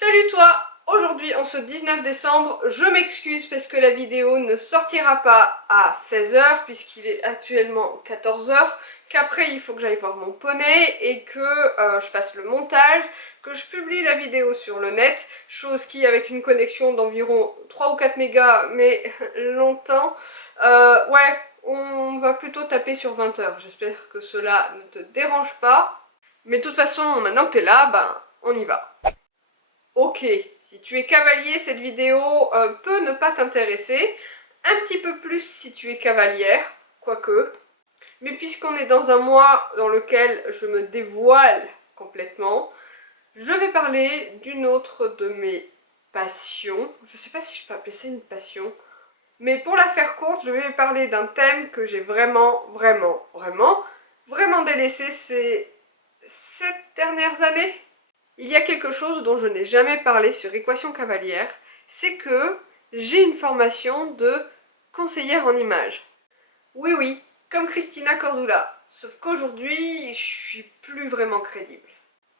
Salut toi! Aujourd'hui, en ce 19 décembre, je m'excuse parce que la vidéo ne sortira pas à 16 h puisqu'il est actuellement 14 h, qu'après il faut que j'aille voir mon poney et que je fasse le montage, que je publie la vidéo sur le net, chose qui, avec une connexion d'environ 3 ou 4 mégas, mais longtemps, ouais, on va plutôt taper sur 20 h. J'espère que cela ne te dérange pas. Mais de toute façon, maintenant que t'es là, ben, on y va. Ok, si tu es cavalier, cette vidéo peut ne pas t'intéresser. Un petit peu plus si tu es cavalière, quoique. Mais puisqu'on est dans un mois dans lequel je me dévoile complètement, je vais parler d'une autre de mes passions. Je ne sais pas si je peux appeler ça une passion. Mais pour la faire courte, je vais parler d'un thème que j'ai vraiment délaissé ces 7 dernières années. Il y a quelque chose dont je n'ai jamais parlé sur Équation Cavalière, c'est que j'ai une formation de conseillère en images. Oui, oui, comme Christina Cordula, sauf qu'aujourd'hui, je suis plus vraiment crédible.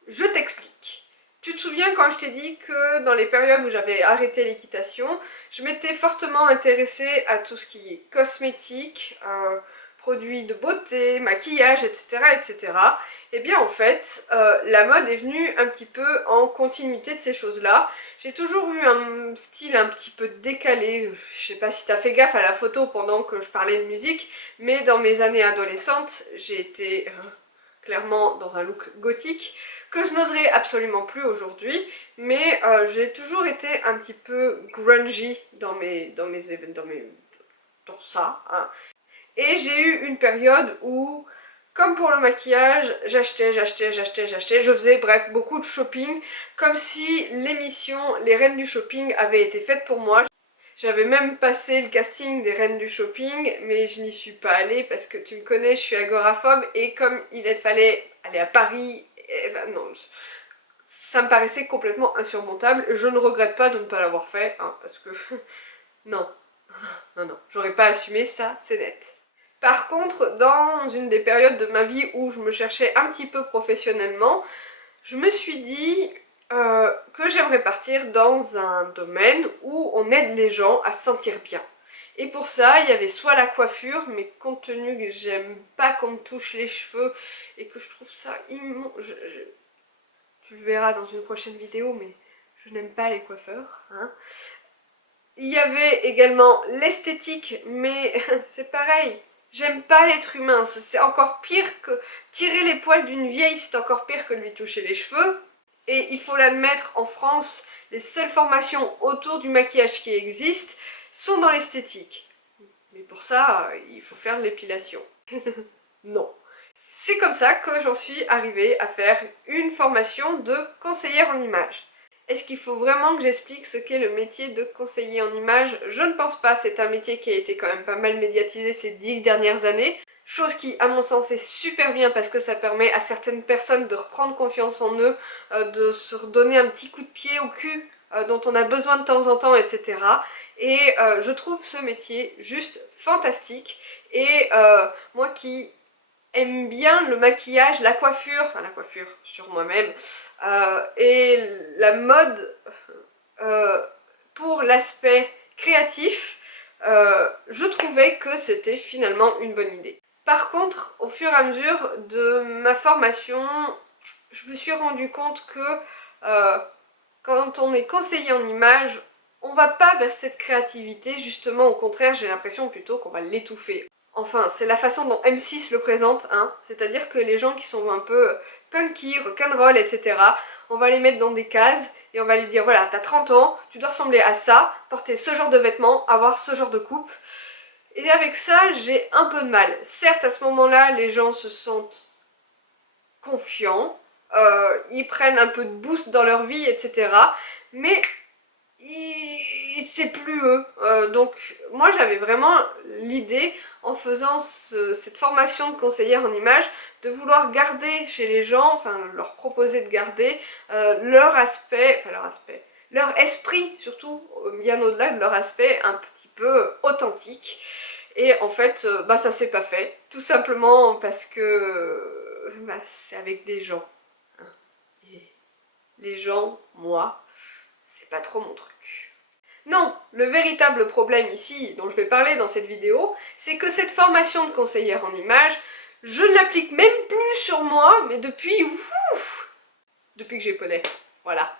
Je t'explique. Tu te souviens quand je t'ai dit que dans les périodes où j'avais arrêté l'équitation, je m'étais fortement intéressée à tout ce qui est cosmétique, produits de beauté, maquillage, etc. etc. Et bien en fait, la mode est venue un petit peu en continuité de ces choses-là. J'ai toujours eu un style un petit peu décalé, je sais pas si t'as fait gaffe à la photo pendant que je parlais de musique, mais dans mes années adolescentes, j'ai été clairement dans un look gothique, que je n'oserais absolument plus aujourd'hui, mais j'ai toujours été un petit peu grungy dans ça, hein. Et j'ai eu une période où, comme pour le maquillage, j'achetais, je faisais bref beaucoup de shopping, comme si l'émission Les Reines du Shopping avait été faite pour moi. J'avais même passé le casting des Reines du Shopping, mais je n'y suis pas allée parce que tu me connais, je suis agoraphobe, et comme il fallait aller à Paris, non, ça me paraissait complètement insurmontable. Je ne regrette pas de ne pas l'avoir fait, hein, parce que non, non, j'aurais pas assumé ça, c'est net. Par contre, dans une des périodes de ma vie où je me cherchais un petit peu professionnellement, je me suis dit que j'aimerais partir dans un domaine où on aide les gens à se sentir bien. Et pour ça, il y avait soit la coiffure, mais compte tenu que j'aime pas qu'on me touche les cheveux et que je trouve ça immonde, tu le verras dans une prochaine vidéo, mais je n'aime pas les coiffeurs, hein. Il y avait également l'esthétique, mais c'est pareil, j'aime pas l'être humain, c'est encore pire que tirer les poils d'une vieille, c'est encore pire que lui toucher les cheveux. Et il faut l'admettre, en France, les seules formations autour du maquillage qui existent sont dans l'esthétique. Mais pour ça, il faut faire de l'épilation. Non. C'est comme ça que j'en suis arrivée à faire une formation de conseillère en images. Est-ce qu'il faut vraiment que j'explique ce qu'est le métier de conseiller en images? Je ne pense pas, c'est un métier qui a été quand même pas mal médiatisé ces 10 dernières années. Chose qui, à mon sens, est super bien parce que ça permet à certaines personnes de reprendre confiance en eux, de se redonner un petit coup de pied au cul dont on a besoin de temps en temps, etc. Et je trouve ce métier juste fantastique. Et moi qui aime bien le maquillage, la coiffure, enfin la coiffure sur moi-même, et la mode pour l'aspect créatif, je trouvais que c'était finalement une bonne idée. Par contre, au fur et à mesure de ma formation, je me suis rendu compte que quand on est conseiller en image, on va pas vers cette créativité, justement au contraire, j'ai l'impression plutôt qu'on va l'étouffer. Enfin, c'est la façon dont M6 le présente, hein, c'est-à-dire que les gens qui sont un peu punky, rock'n'roll, etc., on va les mettre dans des cases et on va lui dire voilà, t'as 30 ans, tu dois ressembler à ça, porter ce genre de vêtements, avoir ce genre de coupe. Et avec ça, j'ai un peu de mal. Certes, à ce moment-là, les gens se sentent confiants, ils prennent un peu de boost dans leur vie, etc. Mais c'est plus eux. Donc moi j'avais vraiment l'idée, en faisant cette formation de conseillère en image, de vouloir garder chez les gens, enfin leur proposer de garder leur esprit surtout, bien au-delà de leur aspect un petit peu authentique. Et en fait, bah ça s'est pas fait, tout simplement parce que bah, c'est avec des gens. Et les gens, moi, c'est pas trop mon truc. Non, le véritable problème ici, dont je vais parler dans cette vidéo, c'est que cette formation de conseillère en images, je ne l'applique même plus sur moi, mais depuis que j'ai poney. Voilà.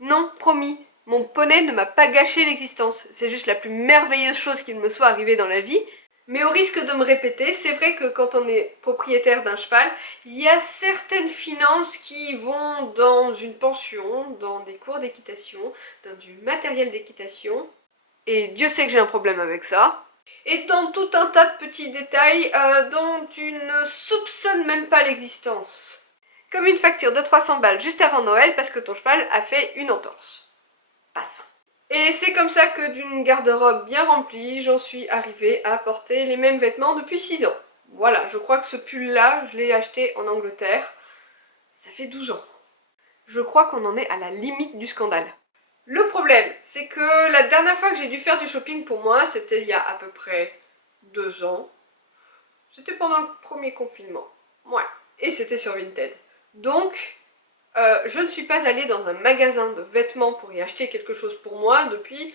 Non, promis, mon poney ne m'a pas gâché l'existence. C'est juste la plus merveilleuse chose qu'il me soit arrivée dans la vie. Mais au risque de me répéter, c'est vrai que quand on est propriétaire d'un cheval, il y a certaines finances qui vont dans une pension, dans des cours d'équitation, dans du matériel d'équitation. Et Dieu sait que j'ai un problème avec ça. Et dans tout un tas de petits détails dont tu ne soupçonnes même pas l'existence. Comme une facture de 300 balles juste avant Noël parce que ton cheval a fait une entorse. Passons. Et c'est comme ça que d'une garde-robe bien remplie, j'en suis arrivée à porter les mêmes vêtements depuis 6 ans. Voilà, je crois que ce pull-là, je l'ai acheté en Angleterre. Ça fait 12 ans. Je crois qu'on en est à la limite du scandale. Le problème, c'est que la dernière fois que j'ai dû faire du shopping pour moi, c'était il y a à peu près 2 ans. C'était pendant le premier confinement. Ouais. Et c'était sur Vinted. Donc, je ne suis pas allée dans un magasin de vêtements pour y acheter quelque chose pour moi depuis...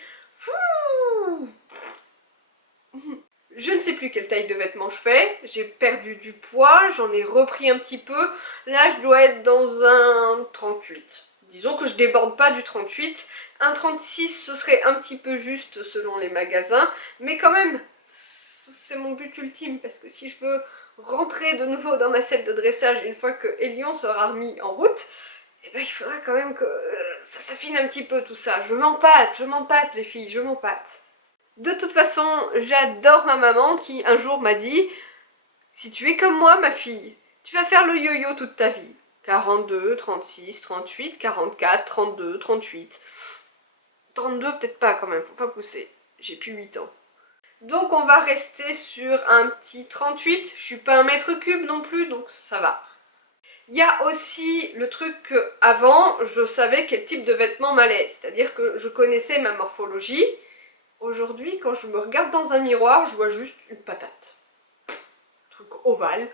Je ne sais plus quelle taille de vêtements je fais, j'ai perdu du poids, j'en ai repris un petit peu. Là, je dois être dans un 38. Disons que je déborde pas du 38. Un 36, ce serait un petit peu juste selon les magasins. Mais quand même, c'est mon but ultime. Parce que si je veux rentrer de nouveau dans ma selle de dressage une fois que Elion sera remis en route, eh ben, il faudra quand même que ça s'affine un petit peu tout ça. Je m'empâte les filles, je m'empâte. De toute façon, j'adore ma maman qui un jour m'a dit « Si tu es comme moi, ma fille, tu vas faire le yo-yo toute ta vie. 42, 36, 38, 44, 32, 38. 32 peut-être pas quand même, faut pas pousser. J'ai plus 8 ans. Donc on va rester sur un petit 38. Je suis pas un mètre cube non plus, donc ça va. Il y a aussi le truc qu'avant, je savais quel type de vêtements m'allait. C'est-à-dire que je connaissais ma morphologie. Aujourd'hui, quand je me regarde dans un miroir, je vois juste une patate. Un truc ovale.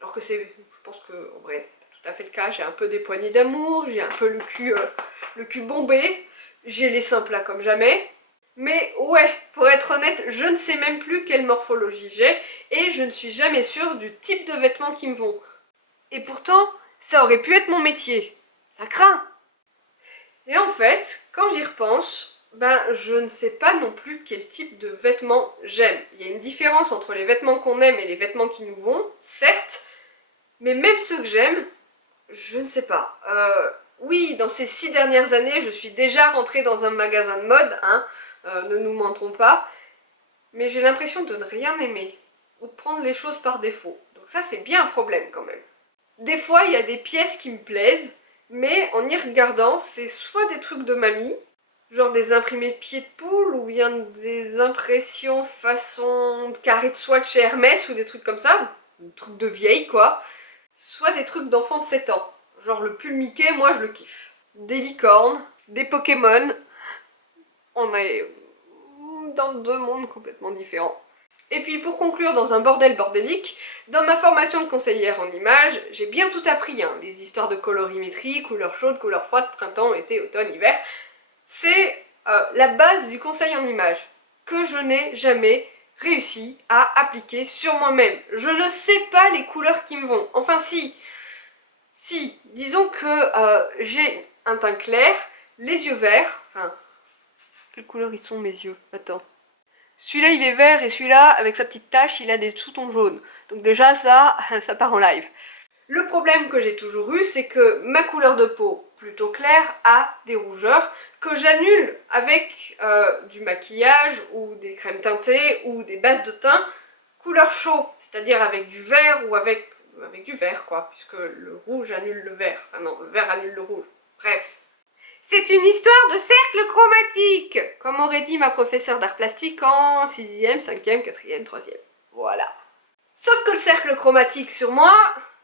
Alors que c'est... Je pense que, en vrai, c'est pas tout à fait le cas. J'ai un peu des poignées d'amour, j'ai un peu le cul bombé. J'ai les seins plats comme jamais. Mais ouais, pour être honnête, je ne sais même plus quelle morphologie j'ai. Et je ne suis jamais sûre du type de vêtements qui me vont. Et pourtant, ça aurait pu être mon métier. Ça craint. Et en fait, quand j'y repense... Ben, je ne sais pas non plus quel type de vêtements j'aime. Il y a une différence entre les vêtements qu'on aime et les vêtements qui nous vont, certes, mais même ceux que j'aime, je ne sais pas. Oui, dans ces 6 dernières années, je suis déjà rentrée dans un magasin de mode, hein, ne nous mentons pas, mais j'ai l'impression de ne rien aimer, ou de prendre les choses par défaut. Donc ça, c'est bien un problème quand même. Des fois, il y a des pièces qui me plaisent, mais en y regardant, c'est soit des trucs de mamie, genre des imprimés de pieds de poule ou bien des impressions façon carré de soie de chez Hermès ou des trucs comme ça, des trucs de vieille quoi, soit des trucs d'enfants de 7 ans, genre le pull Mickey, moi je le kiffe. Des licornes, des Pokémon, on est dans 2 mondes complètement différents. Et puis pour conclure dans un bordel bordélique, dans ma formation de conseillère en images, j'ai bien tout appris, hein, les histoires de colorimétrie, couleurs chaudes, couleurs froides, printemps, été, automne, hiver. C'est la base du conseil en images que je n'ai jamais réussi à appliquer sur moi-même. Je ne sais pas les couleurs qui me vont. Enfin si, disons que j'ai un teint clair, les yeux verts, enfin, quelle couleur ils sont mes yeux? Attends. Celui-là il est vert et celui-là avec sa petite tache il a des sous-tons jaunes. Donc déjà ça part en live. Le problème que j'ai toujours eu, c'est que ma couleur de peau, plutôt claire, a des rougeurs que j'annule avec du maquillage ou des crèmes teintées ou des bases de teint couleur chaud, c'est-à-dire avec du vert ou avec du vert quoi, puisque le rouge annule le vert. Ah non, le vert annule le rouge. Bref. C'est une histoire de cercle chromatique, comme aurait dit ma professeure d'art plastique en 6e, 5e, 4e, 3e. Voilà. Sauf que le cercle chromatique sur moi,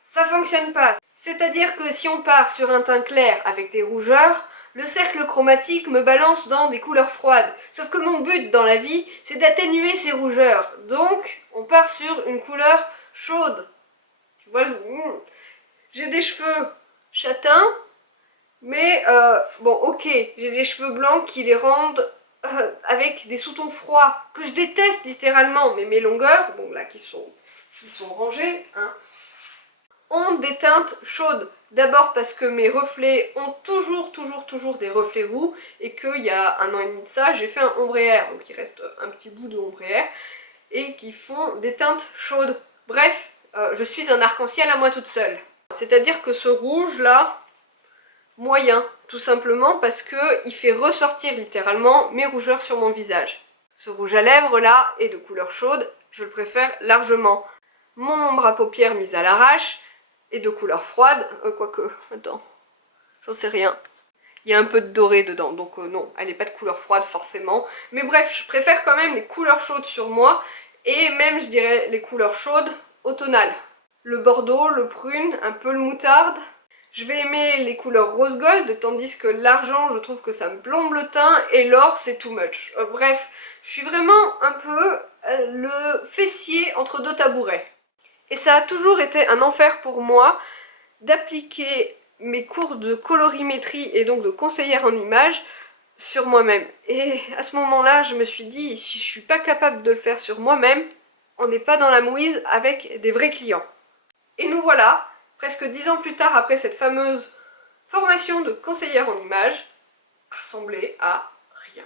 ça fonctionne pas. C'est-à-dire que si on part sur un teint clair avec des rougeurs, le cercle chromatique me balance dans des couleurs froides. Sauf que mon but dans la vie, c'est d'atténuer ces rougeurs. Donc, on part sur une couleur chaude. Tu vois, j'ai des cheveux châtains, Mais bon, ok, j'ai des cheveux blancs qui les rendent avec des sous-tons froids, que je déteste littéralement, mais mes longueurs, bon là qui sont rangées, hein, ont des teintes chaudes. D'abord parce que mes reflets ont toujours des reflets roux, et qu'il y a 1 an et demi de ça, j'ai fait un ombre et air, donc il reste un petit bout de ombre et air, et qui font des teintes chaudes. Bref, je suis un arc-en-ciel à moi toute seule. C'est-à-dire que ce rouge là, moyen, tout simplement parce que il fait ressortir littéralement mes rougeurs sur mon visage. Ce rouge à lèvres là est de couleur chaude, je le préfère largement. Mon ombre à paupières mise à l'arrache est de couleur froide, quoique, attends, j'en sais rien. Il y a un peu de doré dedans, donc non, elle n'est pas de couleur froide forcément. Mais bref, je préfère quand même les couleurs chaudes sur moi, et même je dirais les couleurs chaudes automnales. Le bordeaux, le prune, un peu le moutarde. Je vais aimer les couleurs rose gold, tandis que l'argent, je trouve que ça me plombe le teint, et l'or, c'est too much. Bref, je suis vraiment un peu le fessier entre deux tabourets. Et ça a toujours été un enfer pour moi d'appliquer mes cours de colorimétrie et donc de conseillère en images sur moi-même. Et à ce moment-là, je me suis dit, si je suis pas capable de le faire sur moi-même, on n'est pas dans la mouise avec des vrais clients. Et nous voilà, presque 10 ans plus tard, après cette fameuse formation de conseillère en images, ressemblée à rien.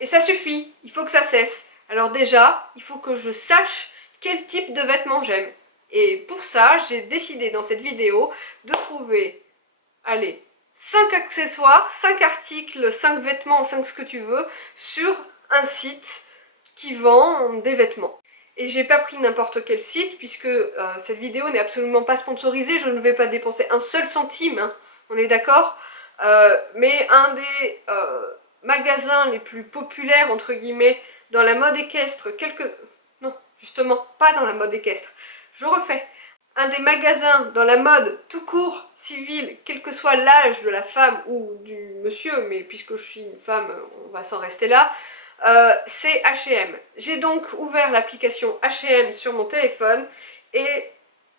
Et ça suffit, il faut que ça cesse. Alors déjà, il faut que je sache quel type de vêtements j'aime. Et pour ça, j'ai décidé dans cette vidéo de trouver, allez, 5 accessoires, 5 articles, 5 vêtements, 5 ce que tu veux, sur un site qui vend des vêtements. Et j'ai pas pris n'importe quel site, puisque cette vidéo n'est absolument pas sponsorisée, je ne vais pas dépenser un seul centime, hein, on est d'accord, mais un des magasins les plus populaires, entre guillemets, dans la mode équestre, non, justement, pas dans la mode équestre, je refais. Un des magasins dans la mode tout court, civile, quel que soit l'âge de la femme ou du monsieur, mais puisque je suis une femme, on va s'en rester là, c'est H&M. J'ai donc ouvert l'application H&M sur mon téléphone et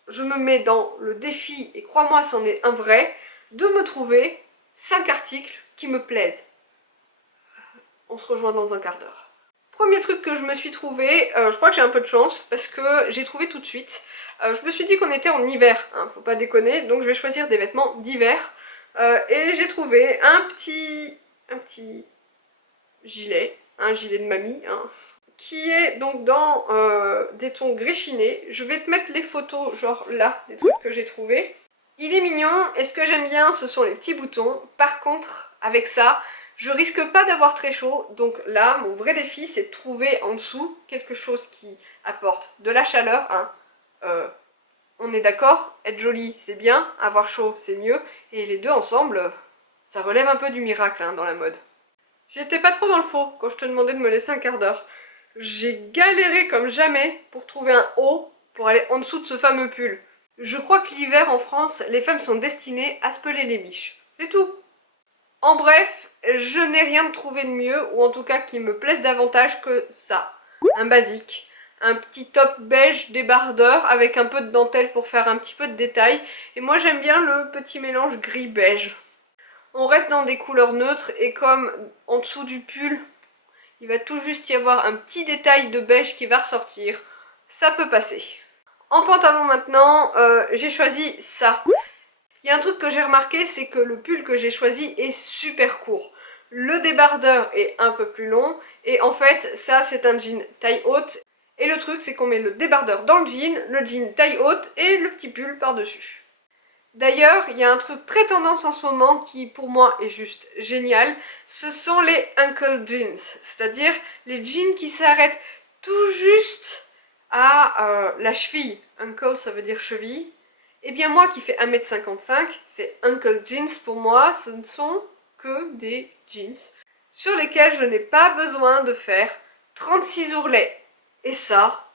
je me mets dans le défi, et crois-moi c'en est un vrai, de me trouver 5 articles qui me plaisent. On se rejoint dans un quart d'heure. Premier truc que je me suis trouvé, je crois que j'ai un peu de chance parce que j'ai trouvé tout de suite. Je me suis dit qu'on était en hiver, hein, faut pas déconner, donc je vais choisir des vêtements d'hiver. Et j'ai trouvé un petit gilet, un gilet de mamie, hein, qui est donc dans des tons gris chiné. Je vais te mettre les photos, genre là, des trucs que j'ai trouvés. Il est mignon, et ce que j'aime bien, ce sont les petits boutons. Par contre, avec ça, je risque pas d'avoir très chaud, donc là, mon vrai défi, c'est de trouver en dessous quelque chose qui apporte de la chaleur, hein. On est d'accord, être joli, c'est bien, avoir chaud, c'est mieux, et les deux ensemble, ça relève un peu du miracle, hein, dans la mode. J'étais pas trop dans le faux quand je te demandais de me laisser un quart d'heure. J'ai galéré comme jamais pour trouver un haut pour aller en dessous de ce fameux pull. Je crois que l'hiver en France, les femmes sont destinées à se peler les miches. C'est tout. En bref, je n'ai rien trouvé de mieux, ou en tout cas qui me plaise davantage que ça. Un basique. Un petit top beige débardeur avec un peu de dentelle pour faire un petit peu de détail. Et moi j'aime bien le petit mélange gris-beige. On reste dans des couleurs neutres et comme en dessous du pull, il va tout juste y avoir un petit détail de beige qui va ressortir. Ça peut passer. En pantalon maintenant, j'ai choisi ça. Il y a un truc que j'ai remarqué, c'est que le pull que j'ai choisi est super court. Le débardeur est un peu plus long et en fait ça c'est un jean taille haute. Et le truc c'est qu'on met le débardeur dans le jean taille haute et le petit pull par-dessus. D'ailleurs, il y a un truc très tendance en ce moment qui pour moi est juste génial, ce sont les ankle jeans, c'est-à-dire les jeans qui s'arrêtent tout juste à la cheville. Ankle ça veut dire cheville. Et bien moi qui fais 1m55, c'est ankle jeans pour moi, ce ne sont que des jeans sur lesquels je n'ai pas besoin de faire 36 ourlets. Et ça,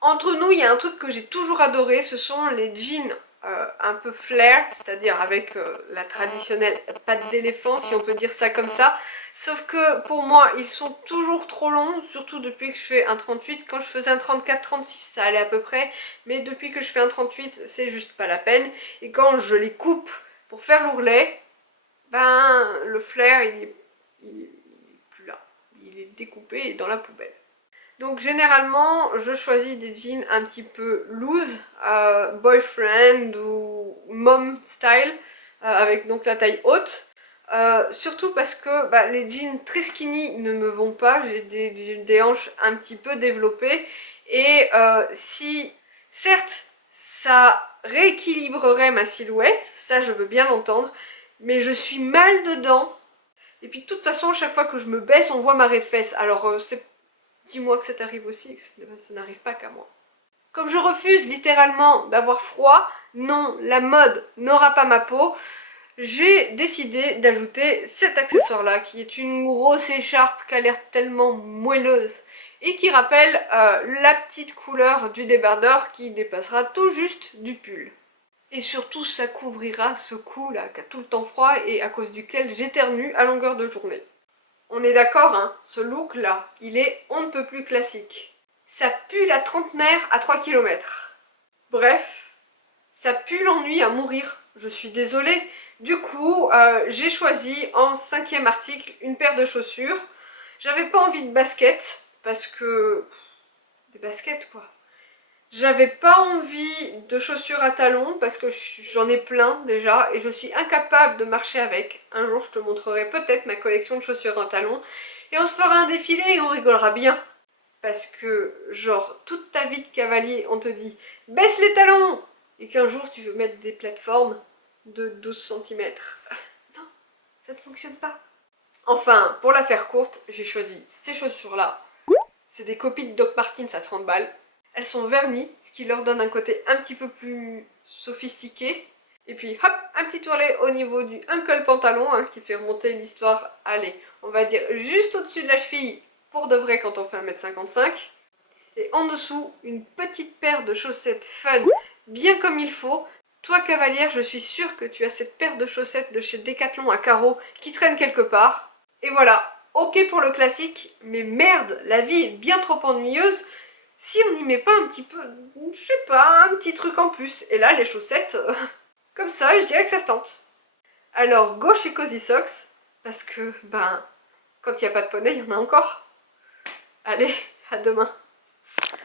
entre nous, il y a un truc que j'ai toujours adoré, ce sont les jeans un peu flair, c'est-à-dire avec la traditionnelle patte d'éléphant, si on peut dire ça comme ça. Sauf que pour moi, ils sont toujours trop longs, surtout depuis que je fais un 38. Quand je faisais un 34-36, ça allait à peu près, mais depuis que je fais un 38, c'est juste pas la peine. Et quand je les coupe pour faire l'ourlet, ben le flair, il est plus là. Il est découpé et dans la poubelle. Donc généralement, je choisis des jeans un petit peu loose, boyfriend ou mom style, avec donc la taille haute. Surtout parce que les jeans très skinny ne me vont pas, j'ai des hanches un petit peu développées. Et si, certes, ça rééquilibrerait ma silhouette, ça je veux bien l'entendre, mais je suis mal dedans. Et puis de toute façon, chaque fois que je me baisse, on voit ma raie de fesse. Alors c'est... Dis-moi que ça t'arrive aussi, que ça n'arrive pas qu'à moi. Comme je refuse littéralement d'avoir froid, non, la mode n'aura pas ma peau, j'ai décidé d'ajouter cet accessoire-là, qui est une grosse écharpe qui a l'air tellement moelleuse, et qui rappelle la petite couleur du débardeur qui dépassera tout juste du pull. Et surtout, ça couvrira ce cou-là, qui a tout le temps froid, et à cause duquel j'éternue à longueur de journée. On est d'accord, hein, ce look-là, il est on ne peut plus classique. Ça pue la trentenaire à 3 km. Bref, ça pue l'ennui à mourir, je suis désolée. Du coup, j'ai choisi en 5e article une paire de chaussures. J'avais pas envie de baskets, parce que... des baskets quoi. J'avais pas envie de chaussures à talons parce que j'en ai plein déjà et je suis incapable de marcher avec. Un jour je te montrerai peut-être ma collection de chaussures à talons et on se fera un défilé et on rigolera bien. Parce que genre toute ta vie de cavalier on te dit baisse les talons et qu'un jour tu veux mettre des plateformes de 12 cm. Non, ça ne fonctionne pas. Enfin, pour la faire courte, j'ai choisi ces chaussures là. C'est des copies de Doc Martens à 30 balles. Elles sont vernies, ce qui leur donne un côté un petit peu plus sophistiqué. Et puis hop, un petit ourlet au niveau du uncle pantalon hein, qui fait remonter l'histoire, allez, on va dire juste au-dessus de la cheville pour de vrai quand on fait 1m55. Et en dessous, une petite paire de chaussettes fun, bien comme il faut. Toi cavalière, je suis sûre que tu as cette paire de chaussettes de chez Decathlon à carreaux qui traîne quelque part. Et voilà, ok pour le classique, mais merde, la vie est bien trop ennuyeuse si on n'y met pas un petit peu, je sais pas, un petit truc en plus. Et là, les chaussettes, comme ça, je dirais que ça se tente. Alors, go chez Cozy Socks, parce que, quand il n'y a pas de poney, il y en a encore. Allez, à demain.